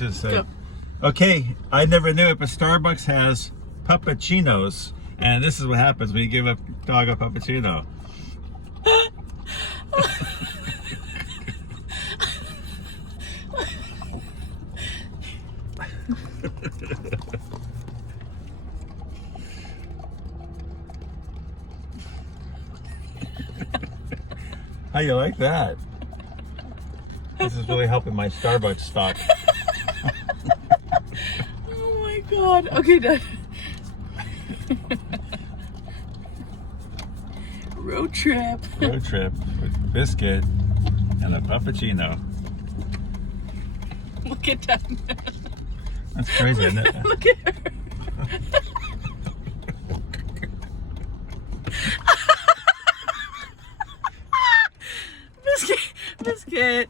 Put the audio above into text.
Go. Okay, I never knew it, but Starbucks has puppuccinos, and this is what happens when you give a dog a puppuccino. How you like that? This is really helping my Starbucks stock. Oh my god. Okay, done. Road trip. Road trip with Biscuit and a puppuccino. Look at that. That's crazy, isn't it? Look at her. Biscuit.